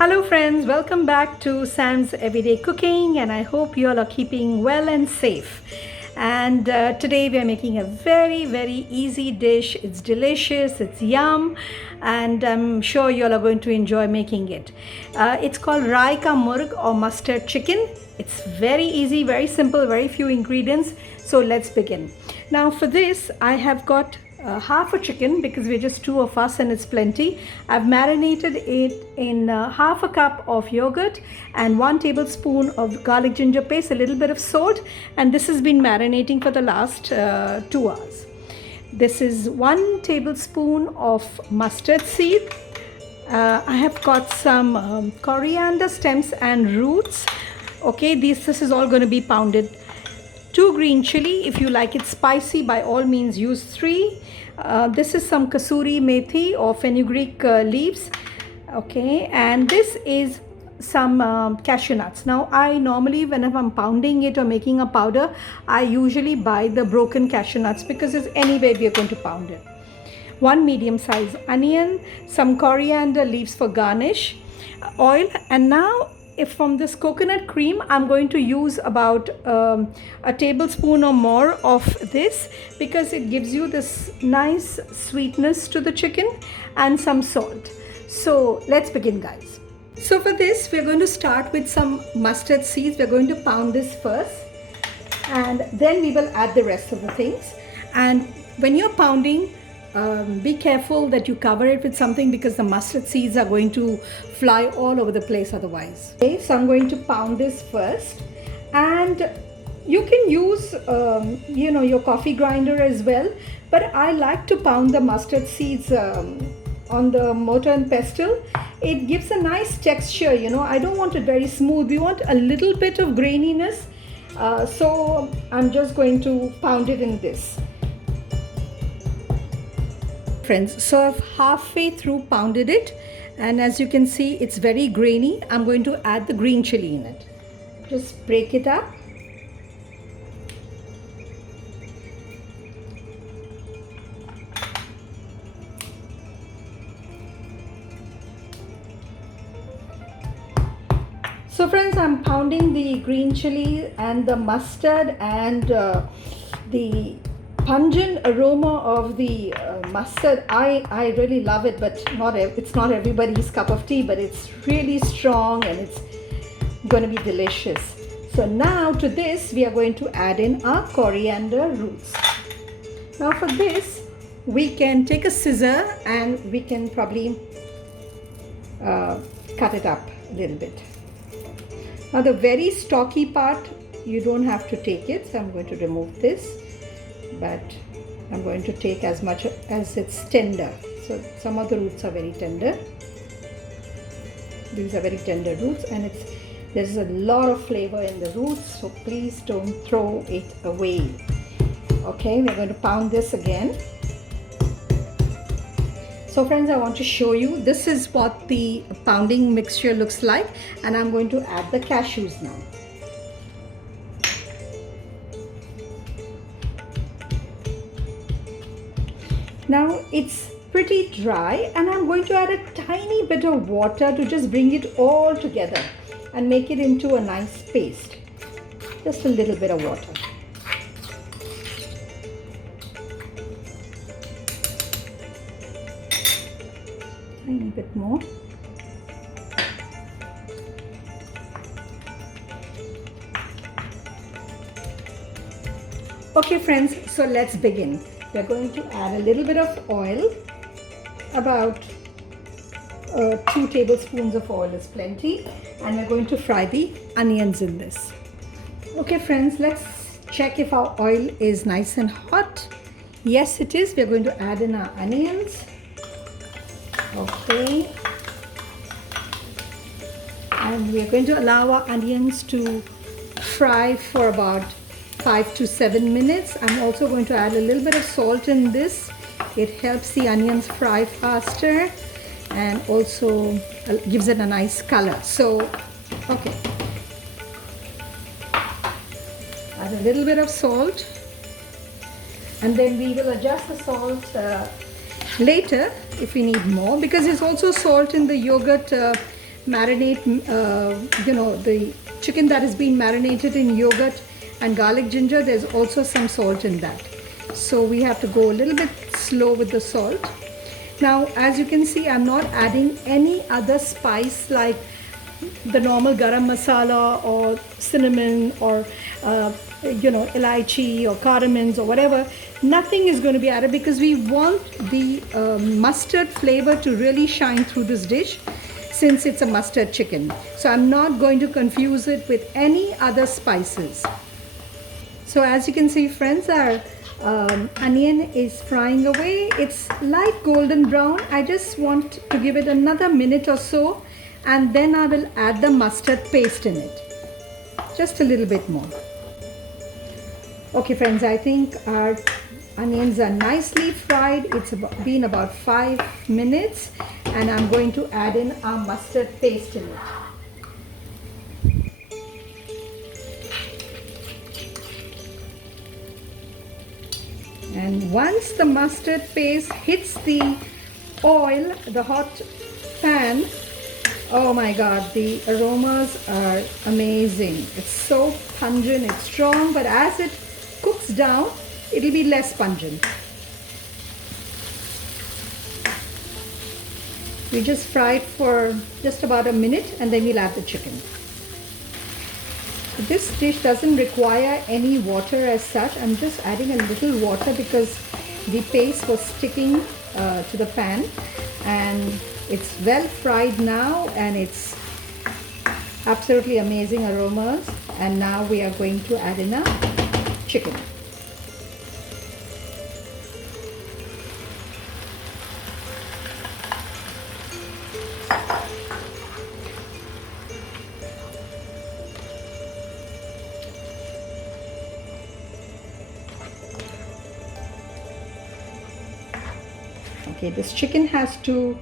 Hello friends, welcome back to Sam's Everyday Cooking, and I hope you all are keeping well and safe. And today we are making a very easy dish. It's delicious, it's yum, and I'm sure you all are going to enjoy making it. It's called Murg or mustard chicken. It's very easy, very simple, very few ingredients. So let's begin. Now for this I have got half a chicken because we're just two of us and it's plenty. I've marinated it in half a cup of yogurt and 1 tablespoon of garlic ginger paste, a little bit of salt, and this has been marinating for the last 2 hours. This is 1 tablespoon of mustard seed. I have got some coriander stems and roots. Okay, this is all going to be pounded. 2 green chili. If you like it spicy, by all means use 3. This is some kasuri methi or fenugreek leaves. Okay, and this is some cashew nuts. Now I normally, whenever I'm pounding it or making a powder, I usually buy the broken cashew nuts because it's anyway we are going to pound it. 1 medium size onion, some coriander leaves for garnish, oil, and now if from this coconut cream I'm going to use about a tablespoon or more of this because it gives you this nice sweetness to the chicken, and some salt. So let's begin, guys. So for this we're going to start with some mustard seeds. We're going to pound this first and then we will add the rest of the things. And when you're pounding, be careful that you cover it with something because the mustard seeds are going to fly all over the place otherwise. Okay, so I'm going to pound this first, and you can use your coffee grinder as well, but I like to pound the mustard seeds on the mortar and pestle. It gives a nice texture. I don't want it very smooth. We want a little bit of graininess, so I'm just going to pound it in this. Friends, so I've halfway through pounded it, and as you can see it's very grainy. I'm going to add the green chili in it. Just break it up. So friends, I'm pounding the green chili and the mustard and the pungent aroma of the mustard. I really love it, but it's not everybody's cup of tea, but it's really strong and it's going to be delicious. So now to this we are going to add in our coriander roots. Now for this we can take a scissor and we can probably cut it up a little bit. Now the very stalky part you don't have to take it, so I'm going to remove this, but I'm going to take as much as it's tender. So some of the roots are very tender. These are very tender roots, and there's a lot of flavor in the roots, so please don't throw it away. Okay, we're going to pound this again. So friends, I want to show you, this is what the pounding mixture looks like, and I'm going to add the cashews now. Now it's pretty dry, and I'm going to add a tiny bit of water to just bring it all together and make it into a nice paste. Just a little bit of water. Tiny bit more. Okay friends, so let's begin. We're going to add a little bit of oil. About 2 tablespoons of oil is plenty, and we're going to fry the onions in this. Okay friends, let's check if our oil is nice and hot. Yes, it is. We're going to add in our onions. Okay, and we're going to allow our onions to fry for about 5 to 7 minutes. I'm also going to add a little bit of salt in this. It helps the onions fry faster and also gives it a nice color. So, okay, add a little bit of salt, and then we will adjust the salt later if we need more, because there's also salt in the yogurt marinate, the chicken that has been marinated in yogurt and garlic ginger, there's also some salt in that. So we have to go a little bit slow with the salt. Now, as you can see, I'm not adding any other spice like the normal garam masala or cinnamon or elaichi or cardamoms or whatever. Nothing is going to be added because we want the mustard flavor to really shine through this dish, since it's a mustard chicken. So I'm not going to confuse it with any other spices. So as you can see, friends, our onion is frying away. It's light golden brown. I just want to give it another minute or so, and then I will add the mustard paste in it. Just a little bit more. Okay friends, I think our onions are nicely fried. It's been about 5 minutes, and I'm going to add in our mustard paste in it. And once the mustard paste hits the oil, the hot pan, oh my god, the aromas are amazing. It's so pungent, it's strong, but as it cooks down, it'll be less pungent. We just fry it for just about a minute, and then we'll add the chicken. This dish doesn't require any water as such. I'm just adding a little water because the paste was sticking to the pan, and it's well fried now, and it's absolutely amazing aromas. And now we are going to add in our chicken. Okay, this chicken has to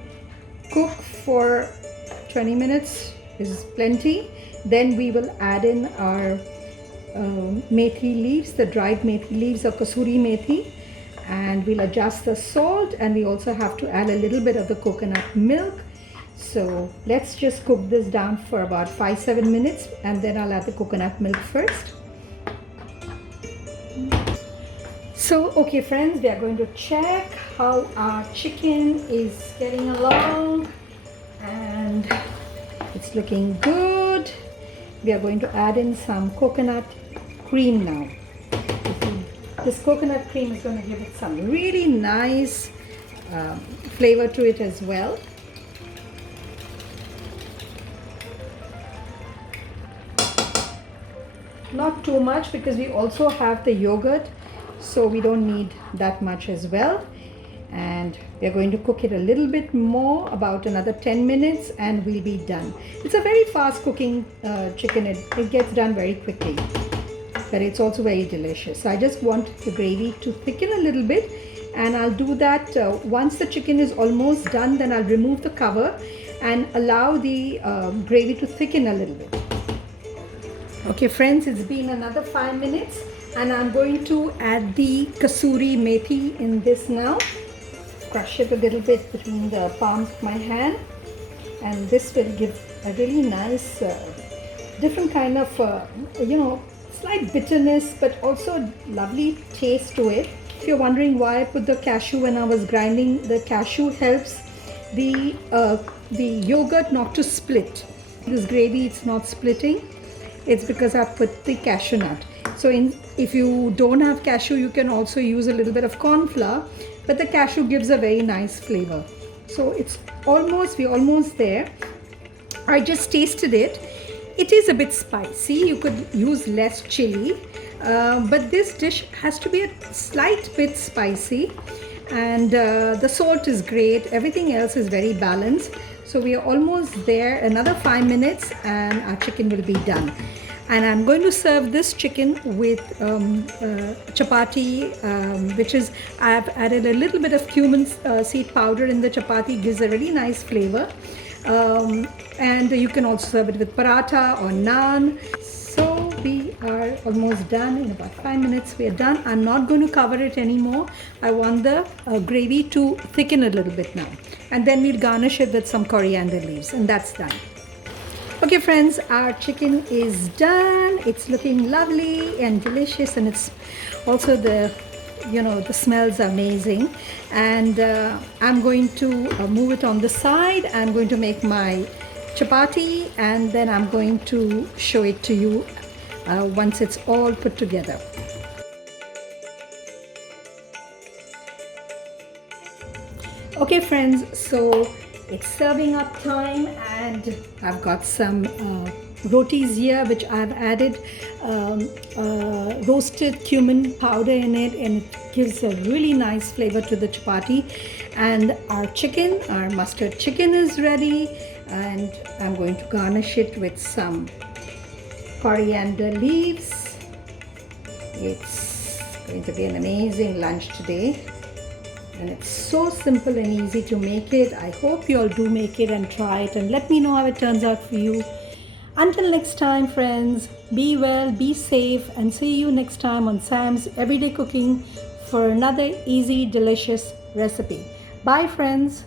cook for 20 minutes is plenty. Then we will add in our methi leaves, the dried methi leaves or kasuri methi, and we'll adjust the salt, and we also have to add a little bit of the coconut milk. So let's just cook this down for about 5-7 minutes, and then I'll add the coconut milk first. So okay friends, we are going to check how our chicken is getting along, and it's looking good. We are going to add in some coconut cream now. This coconut cream is going to give it some really nice flavor to it as well. Not too much because we also have the yogurt, so we don't need that much as well. And we're going to cook it a little bit more, about another 10 minutes, and we'll be done. It's a very fast cooking chicken. It gets done very quickly, but it's also very delicious. So I just want the gravy to thicken a little bit, and I'll do that once the chicken is almost done. Then I'll remove the cover and allow the gravy to thicken a little bit. Okay friends, it's been another 5 minutes, and I'm going to add the kasuri methi in this now. Crush it a little bit between the palms of my hand, and this will give a really nice different kind of slight bitterness, but also lovely taste to it. If you're wondering why I put the cashew when I was grinding, the cashew helps the yogurt not to split. This gravy, it's not splitting. It's because I put the cashew nut. So if you don't have cashew, you can also use a little bit of corn flour, but the cashew gives a very nice flavor. So we're almost there. I just tasted it. It is a bit spicy. You could use less chili, but this dish has to be a slight bit spicy, and the salt is great. Everything else is very balanced. So we are almost there. Another 5 minutes and our chicken will be done. And I'm going to serve this chicken with chapati, which is, I've added a little bit of cumin seed powder in the chapati. Gives a really nice flavor. And you can also serve it with paratha or naan. So we are almost done. In about 5 minutes we are done. I'm not going to cover it anymore. I want the gravy to thicken a little bit now. And then we'll garnish it with some coriander leaves, and that's done. Okay friends, our chicken is done. It's looking lovely and delicious, and it's also the smells are amazing. And I'm going to move it on the side. I'm going to make my chapati, and then I'm going to show it to you once it's all put together. Okay friends, so it's serving up time, and I've got some rotis here which I've added roasted cumin powder in it, and it gives a really nice flavor to the chapati. And our mustard chicken is ready, and I'm going to garnish it with some coriander leaves. It's going to be an amazing lunch today. And it's so simple and easy to make it. I hope you all do make it and try it, and let me know how it turns out for you. Until next time friends, be well, be safe, and see you next time on Sam's Everyday Cooking for another easy, delicious recipe. Bye friends.